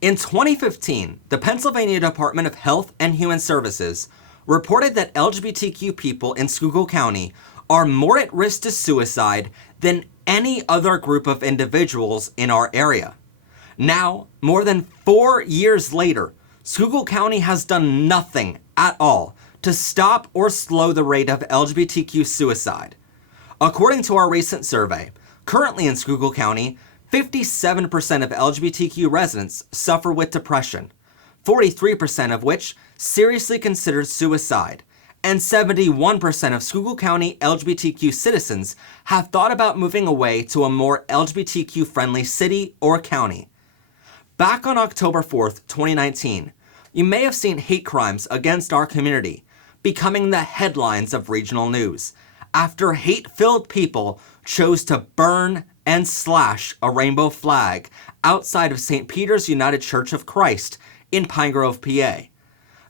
In 2015, the Pennsylvania Department of Health and Human Services reported that LGBTQ people in Schuylkill County are more at risk to suicide than any other group of individuals in our area. Now, more than 4 years later, Schuylkill County has done nothing at all to stop or slow the rate of LGBTQ suicide. According to our recent survey, currently in Schuylkill County, 57% of LGBTQ residents suffer with depression, 43% of which seriously consider suicide, and 71% of Schuylkill County LGBTQ citizens have thought about moving away to a more LGBTQ-friendly city or county. Back on October 4th, 2019, you may have seen hate crimes against our community becoming the headlines of regional news after hate-filled people chose to burn and slash a rainbow flag outside of St. Peter's United Church of Christ in Pine Grove, PA.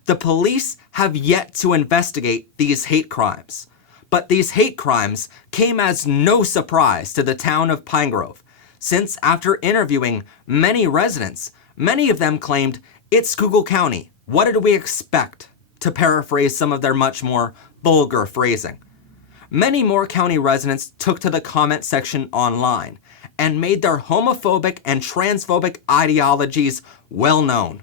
The police have yet to investigate these hate crimes, but these hate crimes came as no surprise to the town of Pine Grove, since after interviewing many residents, many of them claimed, "It's Schuylkill County, what did we expect?" to paraphrase some of their much more vulgar phrasing. Many more county residents took to the comment section online and made their homophobic and transphobic ideologies well known.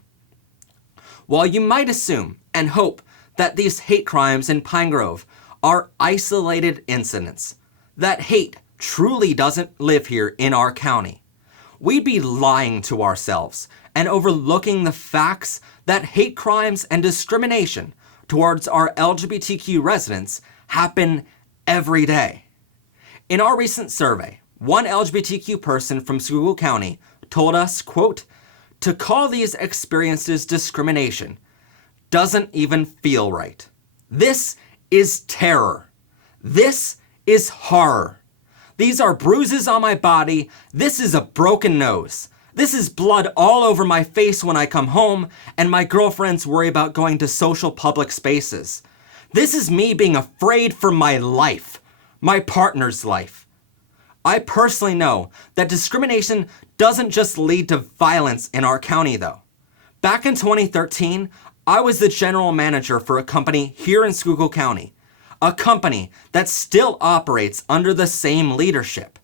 While you might assume and hope that these hate crimes in Pine Grove are isolated incidents, that hate truly doesn't live here in our county, we'd be lying to ourselves and overlooking the facts that hate crimes and discrimination towards our LGBTQ residents happen every day. In our recent survey, one LGBTQ person from Schuylkill County told us, quote, "To call these experiences discrimination doesn't even feel right. This is terror. This is horror. These are bruises on my body. This is a broken nose. This is blood all over my face when I come home and my girlfriends worry about going to social public spaces. This is me being afraid for my life, my partner's life." I personally know that discrimination doesn't just lead to violence in our county, though. Back in 2013, I was the general manager for a company here in Schuylkill County, a company that still operates under the same leadership.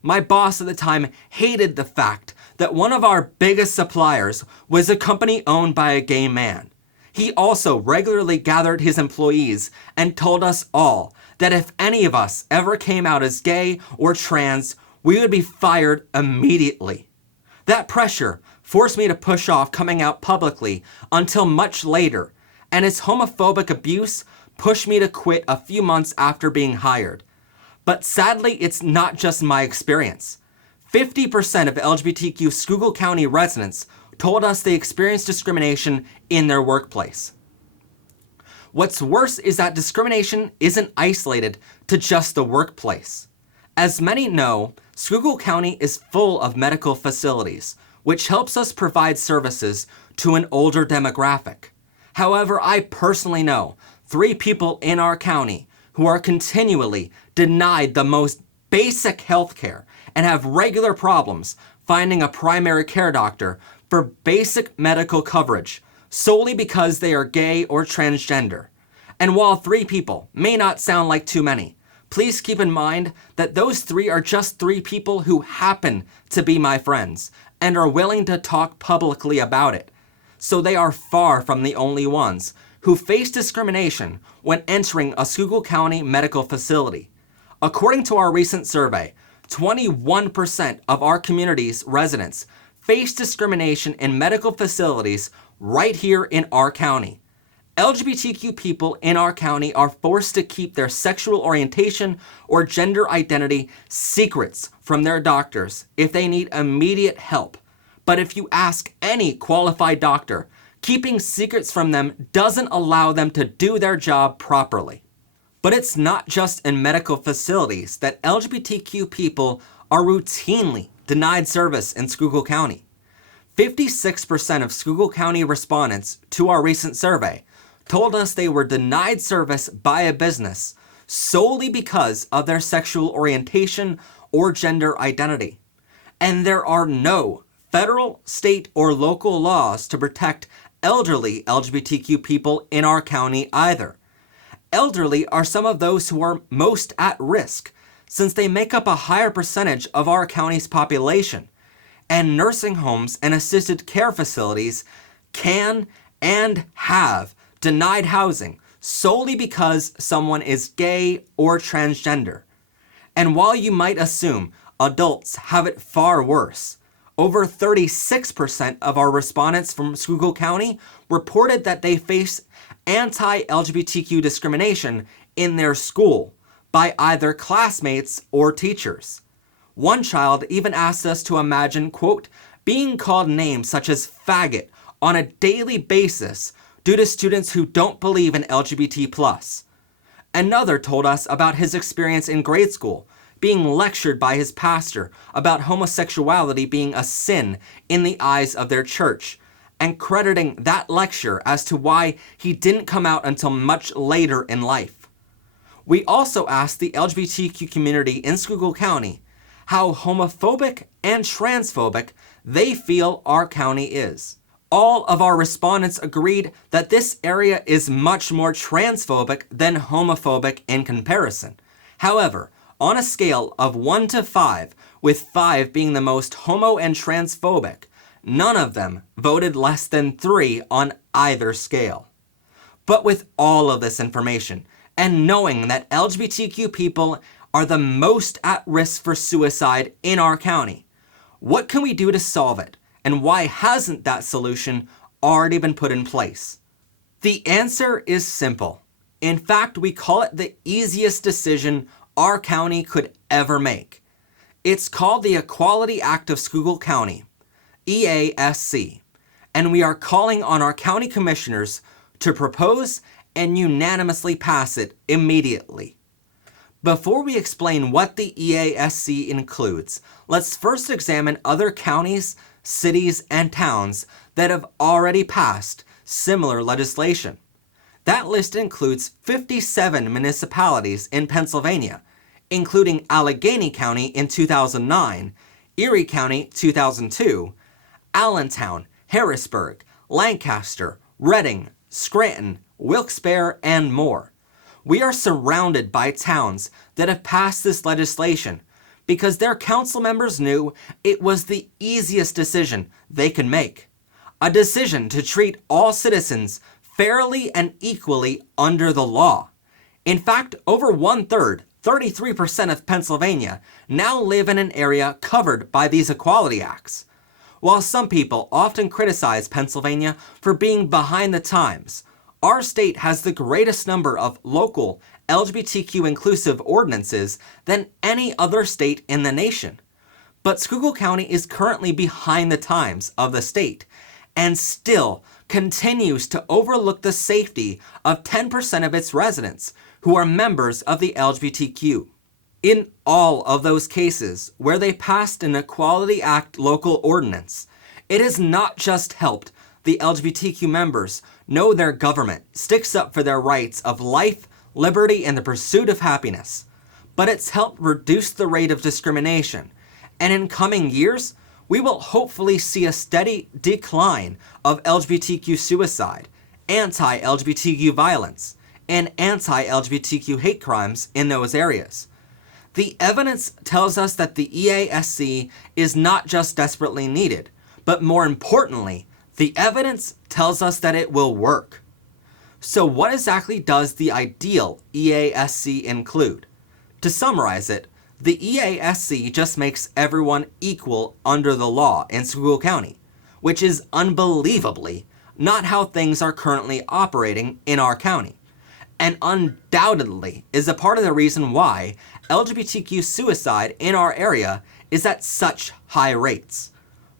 My boss at the time hated the fact that one of our biggest suppliers was a company owned by a gay man. He also regularly gathered his employees and told us all that if any of us ever came out as gay or trans, we would be fired immediately. That pressure forced me to push off coming out publicly until much later, and his homophobic abuse pushed me to quit a few months after being hired. But sadly, it's not just my experience. 50% of LGBTQ Schuylkill County residents told us they experienced discrimination in their workplace. What's worse is that discrimination isn't isolated to just the workplace. As many know, Schuylkill County is full of medical facilities, which helps us provide services to an older demographic. However, I personally know 3 people in our county who are continually denied the most basic health care and have regular problems finding a primary care doctor for basic medical coverage solely because they are gay or transgender. And while 3 people may not sound like too many, please keep in mind that those 3 are just 3 people who happen to be my friends and are willing to talk publicly about it. So they are far from the only ones who face discrimination when entering a Schuylkill County medical facility. According to our recent survey, 21% of our community's residents face discrimination in medical facilities right here in our county. LGBTQ people in our county are forced to keep their sexual orientation or gender identity secrets from their doctors if they need immediate help. But if you ask any qualified doctor, keeping secrets from them doesn't allow them to do their job properly. But it's not just in medical facilities that LGBTQ people are routinely denied service in Schuylkill County. 56% of Schuylkill County respondents to our recent survey told us they were denied service by a business solely because of their sexual orientation or gender identity. And there are no federal, state, or local laws to protect elderly LGBTQ people in our county either. Elderly are some of those who are most at risk, since they make up a higher percentage of our county's population, and nursing homes and assisted care facilities can and have denied housing solely because someone is gay or transgender. And while you might assume adults have it far worse, over 36% of our respondents from Schuylkill County reported that they face anti-LGBTQ discrimination in their school by either classmates or teachers. One child even asked us to imagine, quote, being called names such as faggot on a daily basis due to students who don't believe in LGBT+. Another told us about his experience in grade school, being lectured by his pastor about homosexuality being a sin in the eyes of their church, and crediting that lecture as to why he didn't come out until much later in life. We also asked the LGBTQ community in Schuylkill County how homophobic and transphobic they feel our county is. All of our respondents agreed that this area is much more transphobic than homophobic in comparison. However, on a scale of 1 to 5, with 5 being the most homo and transphobic, none of them voted less than 3 on either scale. But with all of this information, and knowing that LGBTQ people are the most at risk for suicide in our county, what can we do to solve it? And why hasn't that solution already been put in place? The answer is simple. In fact, we call it the easiest decision our county could ever make. It's called the Equality Act of Schuylkill County, EASC, and we are calling on our county commissioners to propose and unanimously pass it immediately. Before we explain what the EASC includes, let's first examine other counties, cities, and towns that have already passed similar legislation. That list includes 57 municipalities in Pennsylvania, including Allegheny County in 2009, Erie County 2002, Allentown, Harrisburg, Lancaster, Reading, Scranton, Wilkes-Barre, and more. We are surrounded by towns that have passed this legislation because their council members knew it was the easiest decision they could make. A decision to treat all citizens fairly and equally under the law. In fact, over 1/3, 33% of Pennsylvania, now live in an area covered by these equality acts. While some people often criticize Pennsylvania for being behind the times, our state has the greatest number of local LGBTQ inclusive ordinances than any other state in the nation. But Schuylkill County is currently behind the times of the state and still continues to overlook the safety of 10% of its residents who are members of the LGBTQ. In all of those cases where they passed an Equality Act local ordinance, it has not just helped the LGBTQ members know their government sticks up for their rights of life, liberty, and the pursuit of happiness, but it's helped reduce the rate of discrimination. And in coming years, we will hopefully see a steady decline of LGBTQ suicide, anti-LGBTQ violence, and anti-LGBTQ hate crimes in those areas. The evidence tells us that the EASC is not just desperately needed, but more importantly, the evidence tells us that it will work. So what exactly does the ideal EASC include? To summarize it, the EASC just makes everyone equal under the law in Schuylkill County, which is unbelievably not how things are currently operating in our county, and undoubtedly is a part of the reason why LGBTQ suicide in our area is at such high rates.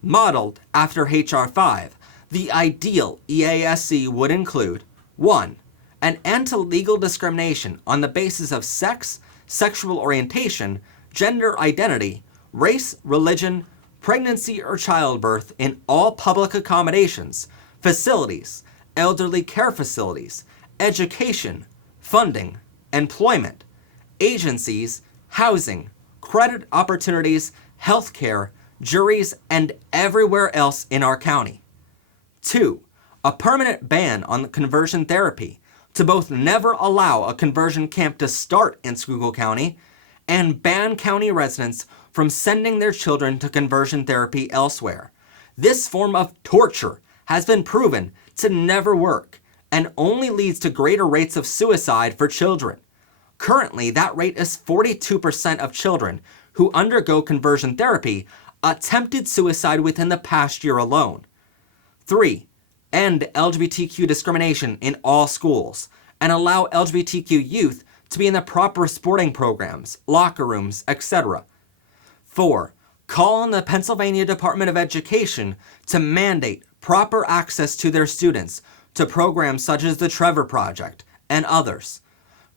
Modeled after HR 5, the ideal EASC would include 1. An end to legal discrimination on the basis of sex, sexual orientation, gender identity, race, religion, pregnancy, or childbirth in all public accommodations, facilities, elderly care facilities, education, funding, employment, agencies, housing, credit opportunities, healthcare, juries, and everywhere else in our county. 2. A permanent ban on conversion therapy to both never allow a conversion camp to start in Schuylkill County and ban county residents from sending their children to conversion therapy elsewhere. This form of torture has been proven to never work and only leads to greater rates of suicide for children. Currently, that rate is 42% of children who undergo conversion therapy attempted suicide within the past year alone. 3. End LGBTQ discrimination in all schools and allow LGBTQ youth to be in the proper sporting programs, locker rooms, etc. 4. Call on the Pennsylvania Department of Education to mandate proper access to their students to programs such as the Trevor Project and others.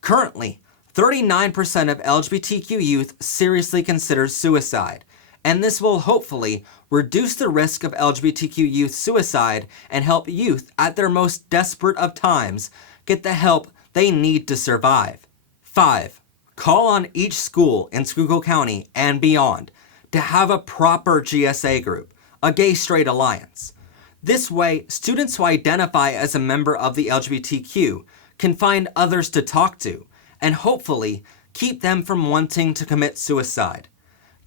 Currently, 39% of LGBTQ youth seriously consider suicide, and this will hopefully reduce the risk of LGBTQ youth suicide and help youth at their most desperate of times get the help they need to survive. 5. Call on each school in Schuylkill County and beyond to have a proper GSA group, a gay-straight alliance. This way, students who identify as a member of the LGBTQ can find others to talk to and hopefully keep them from wanting to commit suicide.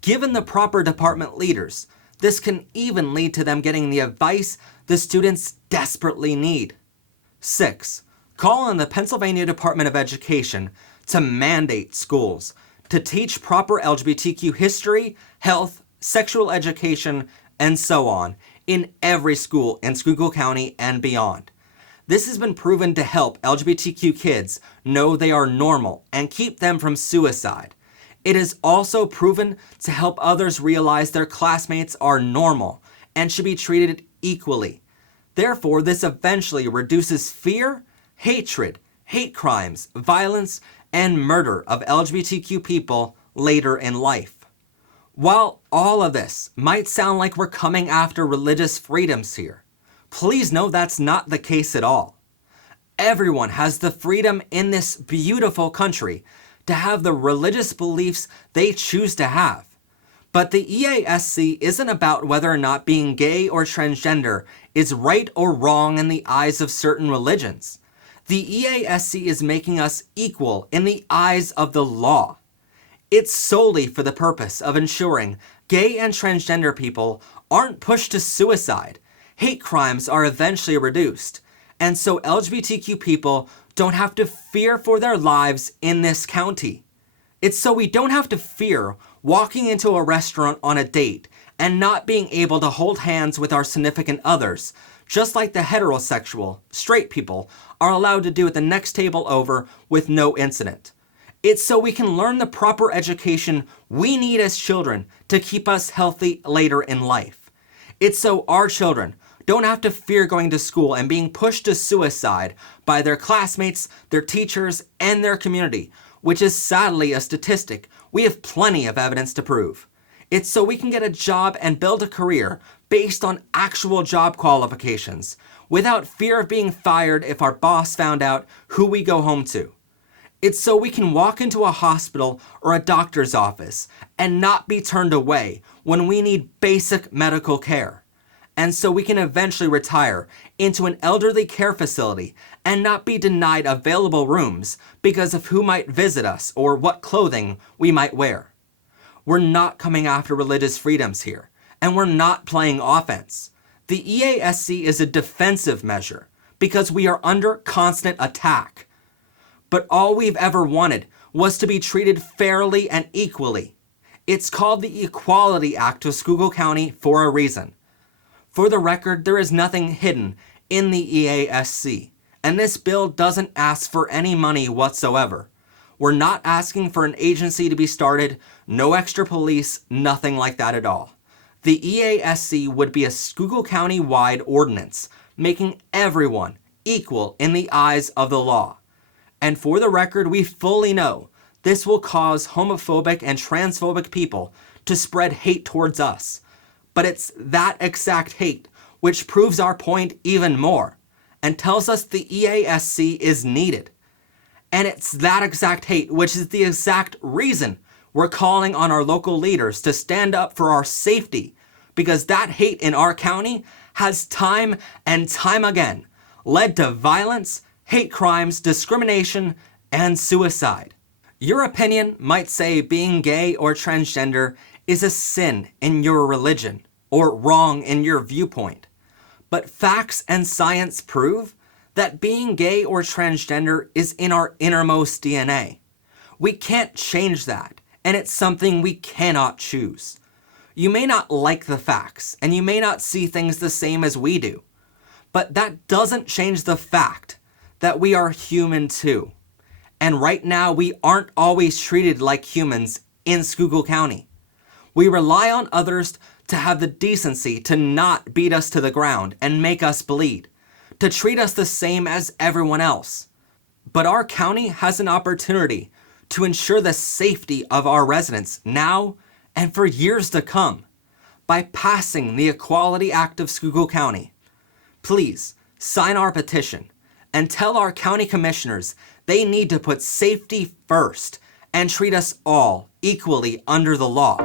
Given the proper department leaders, this can even lead to them getting the advice the students desperately need. 6. Call on the Pennsylvania Department of Education to mandate schools to teach proper LGBTQ history, health, sexual education, and so on in every school in Schuylkill County and beyond. This has been proven to help LGBTQ kids know they are normal and keep them from suicide. It is also proven to help others realize their classmates are normal and should be treated equally. Therefore, this eventually reduces fear, hatred, hate crimes, violence, and murder of LGBTQ people later in life. While all of this might sound like we're coming after religious freedoms here, please know that's not the case at all. Everyone has the freedom in this beautiful country to have the religious beliefs they choose to have. But the EASC isn't about whether or not being gay or transgender is right or wrong in the eyes of certain religions. The EASC is making us equal in the eyes of the law. It's solely for the purpose of ensuring gay and transgender people aren't pushed to suicide, hate crimes are eventually reduced, and so LGBTQ people don't have to fear for their lives in this county. It's so we don't have to fear walking into a restaurant on a date and not being able to hold hands with our significant others, just like the heterosexual, straight people are allowed to do at the next table over with no incident. It's so we can learn the proper education we need as children to keep us healthy later in life. It's so our children don't have to fear going to school and being pushed to suicide by their classmates, their teachers, and their community, which is sadly a statistic we have plenty of evidence to prove. It's so we can get a job and build a career based on actual job qualifications, without fear of being fired if our boss found out who we go home to. It's so we can walk into a hospital or a doctor's office and not be turned away when we need basic medical care. And so we can eventually retire into an elderly care facility and not be denied available rooms because of who might visit us or what clothing we might wear. We're not coming after religious freedoms here, and we're not playing offense. The EASC is a defensive measure because we are under constant attack. But all we've ever wanted was to be treated fairly and equally. It's called the Equality Act of Schuylkill County for a reason. For the record, there is nothing hidden in the EASC, and this bill doesn't ask for any money whatsoever. We're not asking for an agency to be started, no extra police, nothing like that at all. The EASC would be a Schuylkill County-wide ordinance, making everyone equal in the eyes of the law. And for the record, we fully know this will cause homophobic and transphobic people to spread hate towards us. But it's that exact hate which proves our point even more and tells us the EASC is needed. And it's that exact hate which is the exact reason we're calling on our local leaders to stand up for our safety, because that hate in our county has time and time again led to violence, hate crimes, discrimination, and suicide. Your opinion might say being gay or transgender is a sin in your religion or wrong in your viewpoint. But facts and science prove that being gay or transgender is in our innermost DNA. We can't change that, and it's something we cannot choose. You may not like the facts, and you may not see things the same as we do, but that doesn't change the fact that we are human too. And right now, we aren't always treated like humans in Schuylkill County. We rely on others to have the decency to not beat us to the ground and make us bleed, to treat us the same as everyone else. But our county has an opportunity to ensure the safety of our residents now and for years to come by passing the Equality Act of Schuylkill County. Please sign our petition and tell our county commissioners they need to put safety first and treat us all equally under the law.